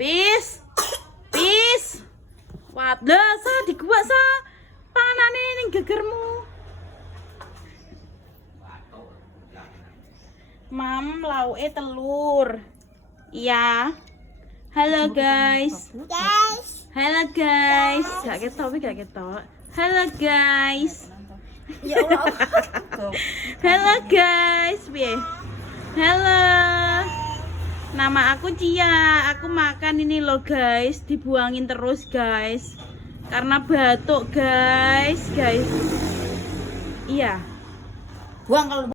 Pis. Pis. Waduh, sa di gua sa. Panane ning gegermu. Mam, lauke telur. Iya. Halo guys. Halo guys. Gak ketok, gak ketok. Halo guys. Ya Allah. Halo guys. Piye? Halo. Nama aku Cia. Aku makan ini loh guys. Dibuangin terus guys. Karena batuk guys. Iya. Buang kalau